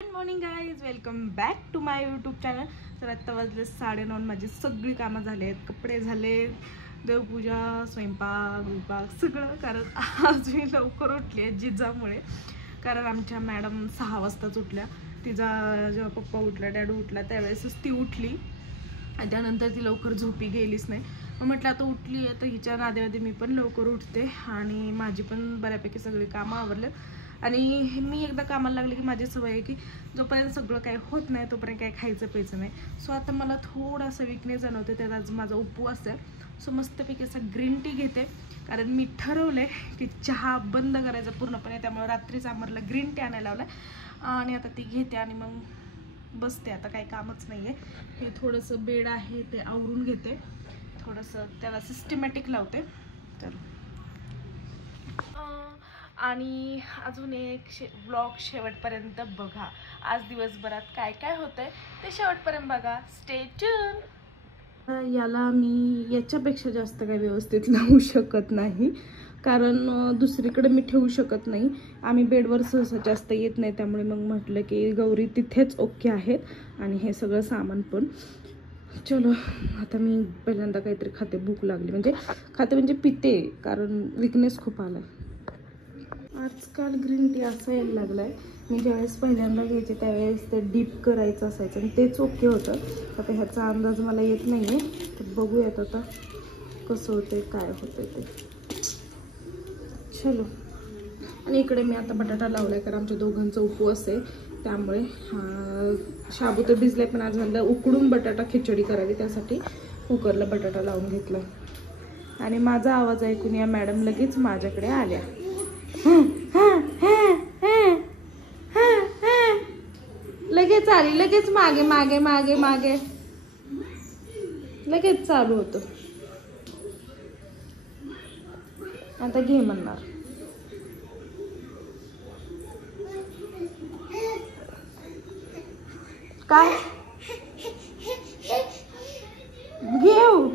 Good morning guys, welcome back to my YouTube channel. तर आत्ता वाजले 9:30. माझी सगळी कामं झाले आहेत. कपडे झाले, देवपूजा, स्वयंपाक सगळं. कारण आज मी लवकर उठली आहे जिजामुळे. कारण आमच्या मॅडम 6 वाजताच उठल्या. तिचा जेव्हा पप्पा उठला, डॅडू उठला त्यावेळेसच ती उठली. त्यानंतर ती लवकर झोपी गेलीच नाही. मग म्हटलं आता उठली आहे तर हिच्या नादेवादी मी पण लवकर उठते आणि माझी पण बऱ्यापैकी सगळी कामं आवरले. आणि मी एकदा कामाला लागले की माझी सवय आहे की जोपर्यंत सगळं काही होत नाही तोपर्यंत काही खायचं प्यायचं नाही. सो आता मला थोडासा विकनेस जाणवते. त्यात आज माझा उपवास आहे. सो मस्तपैकी असं ग्रीन टी घेते. कारण मी ठरवलं आहे की चहा बंद करायचा पूर्णपणे. त्यामुळे रात्रीच आम्हाला ग्रीन टी आणायला लावला आणि आता ती घेते आणि मग बसते. आता काही कामच नाही आहे. हे थोडंसं बेड आहे ते आवरून घेते, थोडंसं त्याला सिस्टमॅटिक लावते. तर आणि अजून एक व्लॉग शेवटपर्यंत बघा. आज दिवसभरात काय काय होतंय ते शेवटपर्यंत बघा. Stay tune. याला मी याच्यापेक्षा जास्त काही व्यवस्थित लावू शकत नाही कारण दुसरीकडे मी ठेवू शकत नाही. आम्ही बेडवर सहसा जास्त येत नाही, त्यामुळे मग म्हटलं की गौरी तिथेच ओके आहेत आणि हे सगळं सामान पण. चलो आता मी पहिल्यांदा काहीतरी खाते. भूक लागली म्हणजे पिते कारण विकनेस खूप आला. आजकाल ग्रीन टी असं यायला लागला आहे. मी ज्यावेळेस पहिल्यांदा घ्यायचे त्यावेळेस ते डीप करायचं असायचं आणि तेच ओके होतं. आता ह्याचा अंदाज मला येत नाही आहे. तर बघूयात आता कसं होतं काय होतं ते. चलो. आणि इकडे मी आता बटाटा लावला आहे कारण आमच्या दोघांचा उपवास आहे. त्यामुळे शाबू तर भिजले पण आज म्हणलं उकडून बटाटा खिचडी करावी, त्यासाठी कुकरला बटाटा लावून घेतला. आणि माझा आवाज ऐकून या मॅडम लगेच माझ्याकडे आल्या. लगेच आली, लगेच मागे मागे मागे मागे लगेच चालू होतं. आता घे म्हणणार. काय घेऊ?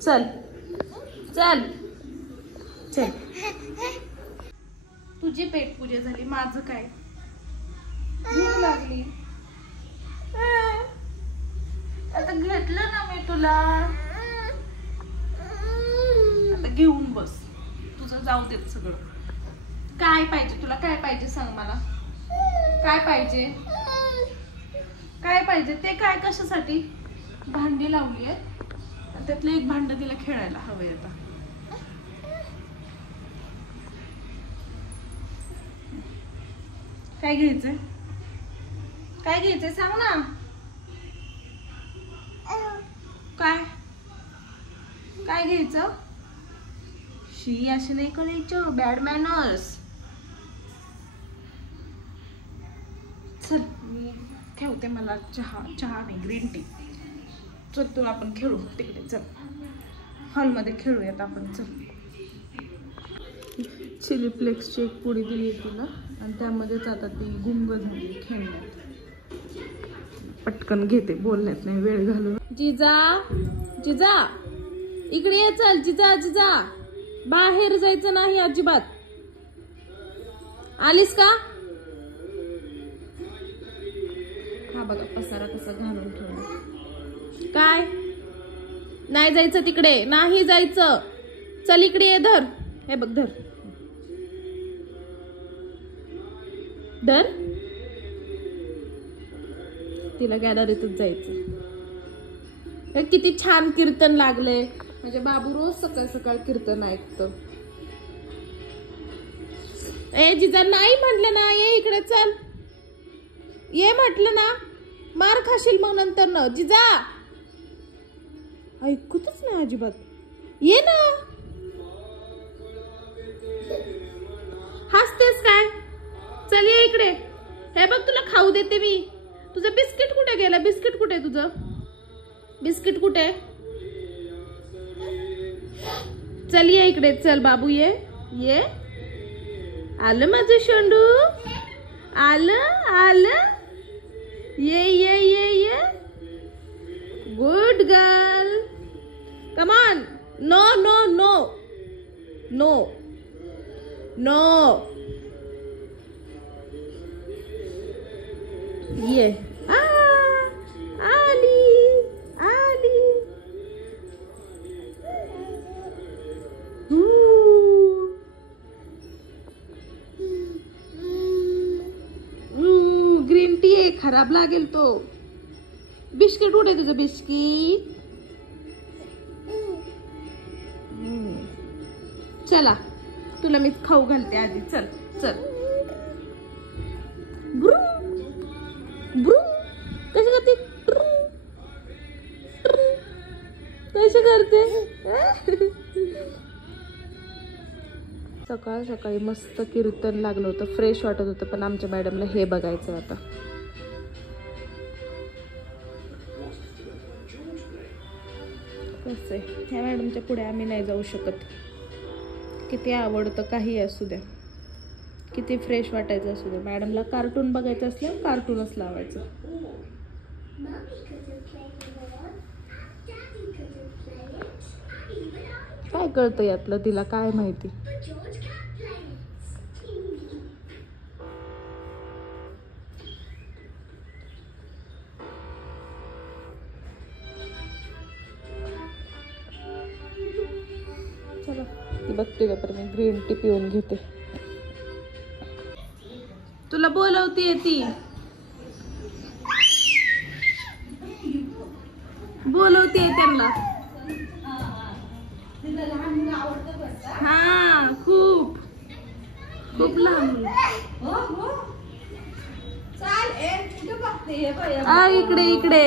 चल चल चल. तुझी पेटपूजा झाली, माझं काय? भूक लागली. आता घेतलं ना मी तुला, आता घेऊन बस. तुझं जाऊ देत सगळं. काय पाहिजे तुला? काय पाहिजे सांग मला. काय पाहिजे? काय पाहिजे ते? काय कशासाठी? भांडी लावली आहेत, त्यातलं एक भांड तिला खेळायला हवंय. आता काय घ्यायचंय? काय घ्यायचंय सांग ना. काय काय घ्यायचं? शी अशी नाही करायचं, बॅड मॅनर्स. चल मी ठेवते. मला चहा नाही, ग्रीन टी. चल तू आपण खेळू तिकडे. चल हॉलमध्ये खेळूयात आपण. चल. चिली फ्लेक्सची एक पुडी दिली तिला आणि त्यामध्येच आता ती गुंग झाली खेळण्यात. पटकन घेते, बोलण्यात नाही वेळ घालून. जिजा जिजा इकडे ये. चल जिजा जिजा, बाहेर जायचं नाही अजिबात. आलीस का? हा बघा पसारा कसा घालून ठेवला. काय नाही जायचं तिकडे, नाही जायचं. चल इकडे ये. धर, हे बघ धर धर. तिला गॅलरीतच जायचं. हे किती छान कीर्तन लागले. म्हणजे बाबू रोज सकाळ सकाळ कीर्तन ऐकतं. ए जिजा नाही म्हटलं ना, ये इकडे. चल ये म्हटलं ना, मार खाशील मग नंतर न. जिजा ऐकतच नाही अजिबात. ये ना. हसतेस काय? चल ये इकडे. हे बघ तुला खाऊ देते मी. तुझं बिस्किट कुठे गेलं? बिस्किट कुठे तुझं? बिस्किट कुठे? चल ये इकडे. चल बाबू ये ये. आलं माझं शेंडू, आलं आलं. ये ये ये ये. Good girl. Come on. No no no no no. ये आली आली. ग्रीन टी आहे, खराब लागेल तो. बिस्किट कुठे तुझं बिस्किट? चला तुला मी खाऊ घालते आधी. चल चल. कशी करते? कशी करते? सकाळ सकाळी मस्त कीर्तन लागलं होतं, फ्रेश वाटत होतं, पण आमच्या मॅडमला हे बघायचं आता. कसं आहे ह्या मॅडमच्या पुढे आम्ही नाही जाऊ शकत. किती आवडतं काही असू द्या, किती फ्रेश वाटायचं असू द्या, मॅडमला कार्टून बघायचं असलं कार्टूनच लावायचं. काय कळतं यातलं तिला, काय माहिती. चला ती बघते का, पण मी ग्रीन टी पिऊन घेते. तुला बोलवतीये ती, बोलवतीये त्यांना. हा खूप खूप लहान. इकडे इकडे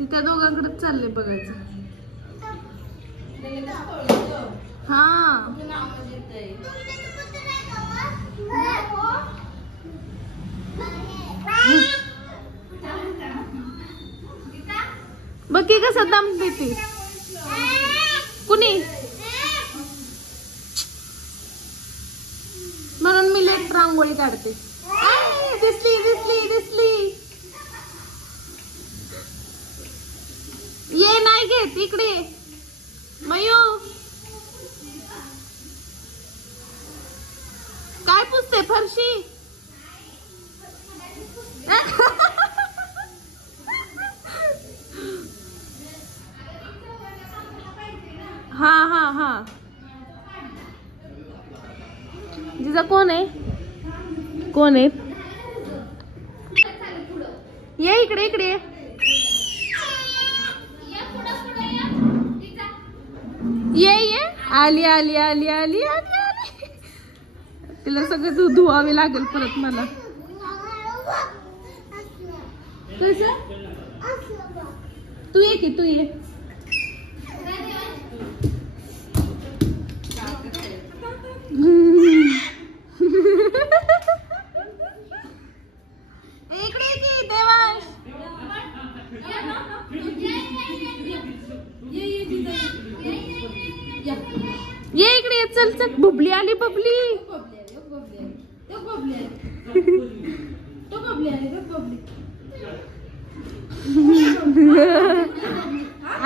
त्या दोघांकडेच चालले बघायचं. हा बघ की कसं दम देते. कुणी म्हणून मी लेट रांगोळी काढते. दिसली दिसली दिसली. ये नाही घेत इकडे मयू. काय पुसते फरशी? हा हा हा. जिजा कोण आहे? कोण आहे? ये इकडे इकडे. ये ये आली आली आली आली आली आली. तिला सगळं धुवावे लागेल परत मला. कसं? तू ये की, तू ये. इकडे की देवांश. ये इकडे. चल चल. बुबली आली. बुबली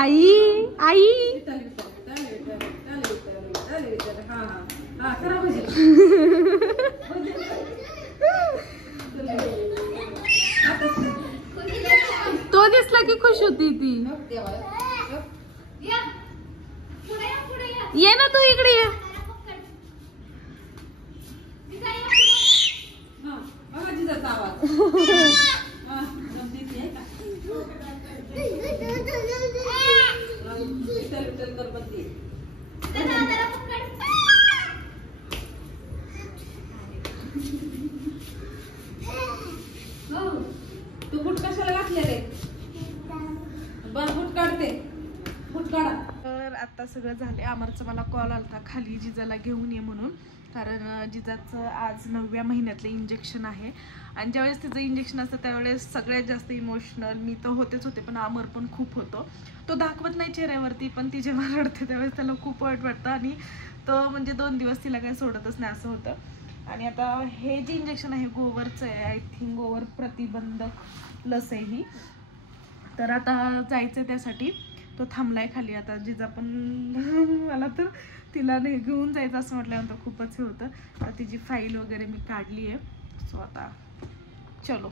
आई आई. तो दिसला की खुश होती ती. ये ना तू इकडे ये. तू बुट कशाला घातले रे? बुट काढते. बुट काढा. तर आता सगळं झाले. अमरचा मला कॉल आलता खाली जिजाला घेऊन ये म्हणून, कारण जिजाचं आज 9व्या महिन्यातलं इंजेक्शन आहे. आणि ज्यावेळेस तिचं इंजेक्शन असतं त्यावेळेस सगळ्यात जास्त इमोशनल मी तर होतेच होते, पण अमर पण खूप होतो. तो दाखवत नाही चेहऱ्यावरती, पण ती जेव्हा रडते त्यावेळेस त्याला खूप वाईट वाटतं. आणि तो म्हणजे 2 दिवस तिला काही सोडतच नाही असं होतं. आणि आता हे जे इंजेक्शन आहे गोवरचं आहे, आय थिंक गोवर प्रतिबंधक लस आहे ही. तर आता जायचं त्यासाठी. तो थांबलाय खाली. आता जिजा पण मला तर तिला नाही घेऊन जायचं असं म्हटल्यानंतर खूपच हे होतं. तर तिची फाईल वगैरे मी काढली आहे. सो आता चलो.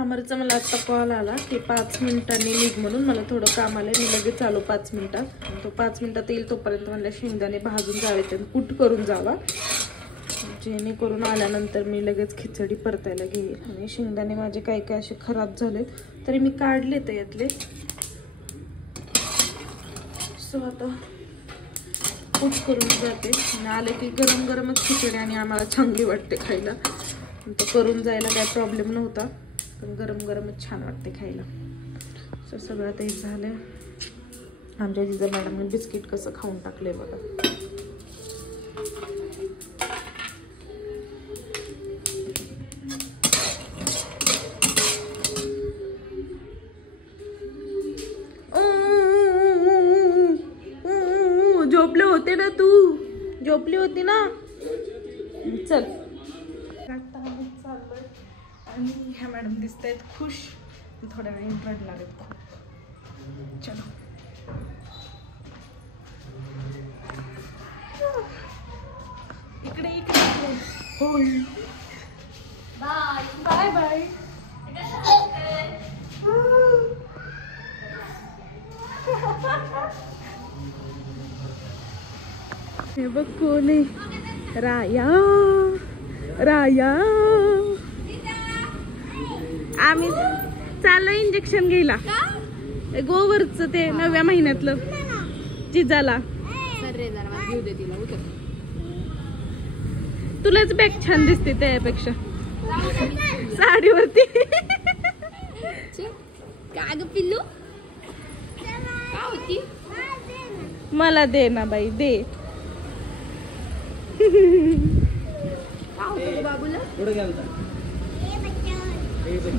अमरचा मला आत्ता कॉल आला की 5 मिनिटांनी निघ म्हणून. मला थोडं काम आलं, मी लगेच आलो 5 मिनिटात. तो 5 मिनिटात येईल तोपर्यंत म्हणलं शेंगदाणे भाजून जावे, त्यांनी कूट करून जावा, जेणेकरून आल्यानंतर मी लगेच खिचडी परतायला घेईल. आणि शेंगदाणे माझे काय काय असे खराब झालेत तरी मी काढले तर यातले. सो आता कूट करून जाते आणि आले की गरम गरमच खिचडी आणि आम्हाला चांगली वाटते खायला. तो करून जायला काय प्रॉब्लेम नव्हता, पण गरम गरमच छान वाटते खायला. सो सगळं ते झालं. आमच्या जिजा मॅडमने बिस्किट कसं खाऊन टाकले बघा. झोपले होते ना तू, झोपली होती ना. चल चाललोय आणि ह्या मॅडम दिसत आहेत खुश. थोड्या वेळाने रडणार आहेत. चलो इकडे इकडे. होय बाय बाय बाय. हे बघ कोण आहे. राया राया. आम्ही चाललो इंजेक्शन घ्यायला गोवरच ते 9व्या महिन्यातलं जिजाला. तुलाच बॅग छान दिसते त्यापेक्षा साडीवरती. मला दे ना बाई दे.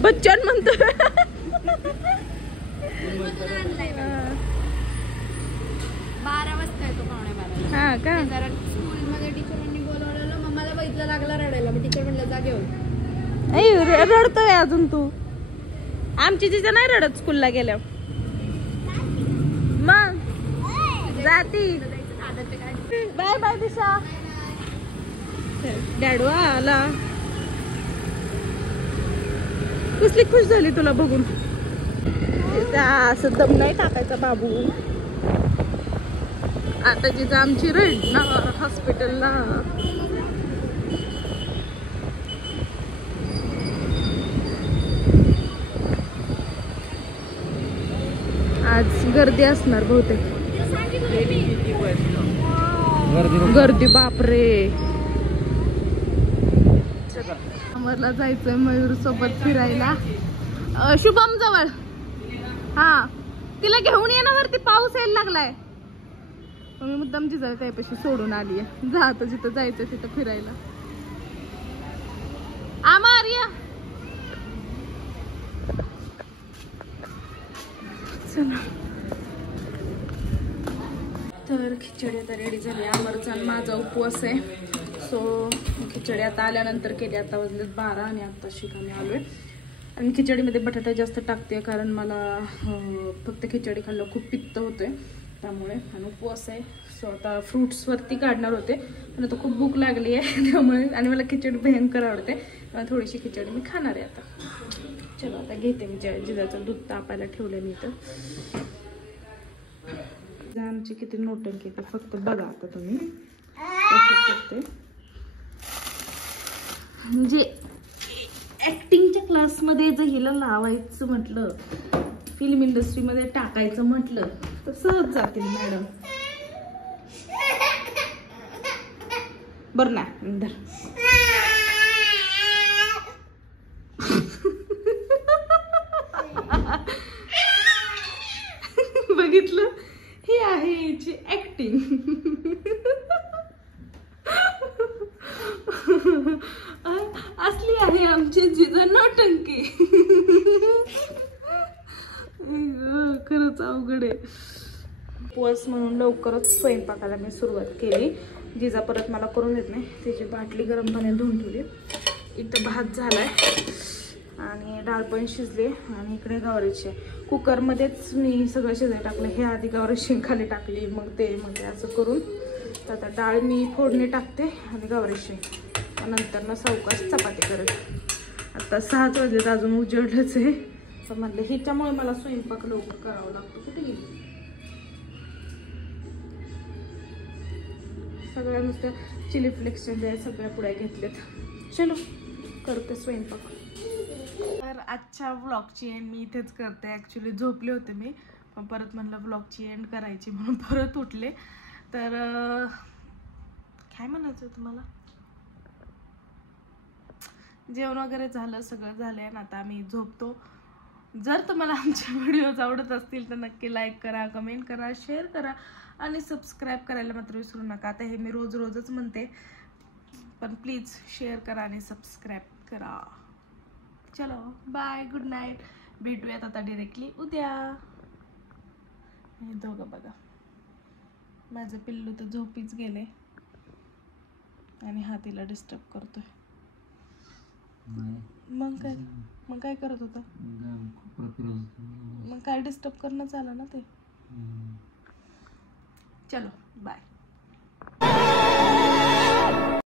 बच्चन म्हणतो. हा का स्कूल मध्ये टीचरांनी बोलवलेलं, मग मला बघितलं लागला रडायला. मग टीचर म्हणलं जागे होईल. रडतोय अजून तू. आमची जिजा नाही रडत स्कूलला गेल्या. मग जाती. बाय बाय दिशा. डॅडू आला. कसली खुश झाली तुला बघून. असं दम नाही टाकायचा बाबू. आता जिजा आमची रडणार हॉस्पिटलला. आज गर्दी असणार बहुतेक. गर्दी बापरे. अमरला जायचंय मयूर सोबत फिरायला. शुभम जवळ. हा तिला घेऊन येण्यावरती पाऊस यायला लागलाय. मी मुद्दाम जिजा त्यापाशी सोडून आली आहे. जात जिथं जायचं तिथं फिरायला. आर्या चला. तर खिचडी आता रेडी झाली. अमरचा माझा उपवास आहे. सो खिचडी आता आल्यानंतर केली. आता वाजले 12 आणि आता शिकामी आलोय. आणि खिचडीमध्ये बटाटा जास्त टाकते कारण मला फक्त खिचडी खाल्लं खूप पित्त होतोय त्यामुळे. आणि उपवास आहे. सो आता फ्रूट्स वरती काढणार होते पण आता खूप भूक लागली आहे त्यामुळे. आणि मला खिचडी भयंकर आवडते. थोडीशी खिचडी मी खाणार आहे आता. चलो आता घेते मी. जिजाचं दूध तापायला ठेवलं मी. तर आमची किती नोटंकी ते फक्त बघा आता तुम्ही. म्हणजे ऍक्टिंगच्या क्लासमध्ये जर हिला लावायचं म्हटलं, फिल्म इंडस्ट्रीमध्ये टाकायचं म्हटलं तर सहज जातील मॅडम. बरं ना धर. बघितलं, ही आहे हिची ऍक्टिंग. असली आहे आमची जिजा नौटंकी. खरंच अवघड आहे. उपवास म्हणून लवकरच स्वयंपाकाला मी सुरुवात केली. जिजा परत मला करून देत नाही. त्याची बाटली गरम पाण्यात धुवून ठेवली. इथं भात झालाय आणि डाळ पण शिजली आणि इकडे गवारीची आहे. कुकरमध्येच मी सगळं शिजायला टाकलं. हे आधी गवारीची खाली टाकली, मग ते असं करून. तर आता डाळ मी फोडणी टाकते आणि गवारीची नंतर ना सावकाश चपाती करेल. आता 6 वाजलेत, अजून उजेडलंच आहे. तर म्हणलं ह्याच्यामुळे मला स्वयंपाक लवकर करावा लागतो. कुठे गेली सगळ्या नुसत्या चिली फ्लेक्सच्या सगळ्या पुड्या घेतल्यात. चलो करते स्वयंपाक. तर आजच्या व्लॉगची एंड मी इथेच करते. ॲक्च्युली झोपले होते मी, पण परत म्हणलं व्लॉगची एंड करायची म्हणून परत उठले. तर काय म्हणायचं तुम्हाला, जेवण वगैरे झालं, सगळं झालंय ना. आता आम्ही झोपतो. जर तुम्हाला आमचे व्हिडिओज आवडत असतील तर नक्की लाईक करा, कमेंट करा, शेअर करा आणि सबस्क्राईब करायला मात्र विसरू नका. आता हे मी रोजच म्हणते, पण प्लीज शेअर करा आणि सबस्क्राईब करा. चलो बाय, गुड नाईट. भेटूयात आता डिरेक्टली उद्या. हे दोघं बघा, माझं पिल्लू तर झोपीच गेले आणि हा तिला डिस्टर्ब करतोय. मग काय करत होता? मग काय डिस्टर्ब करणं झालं ना ते. चलो बाय.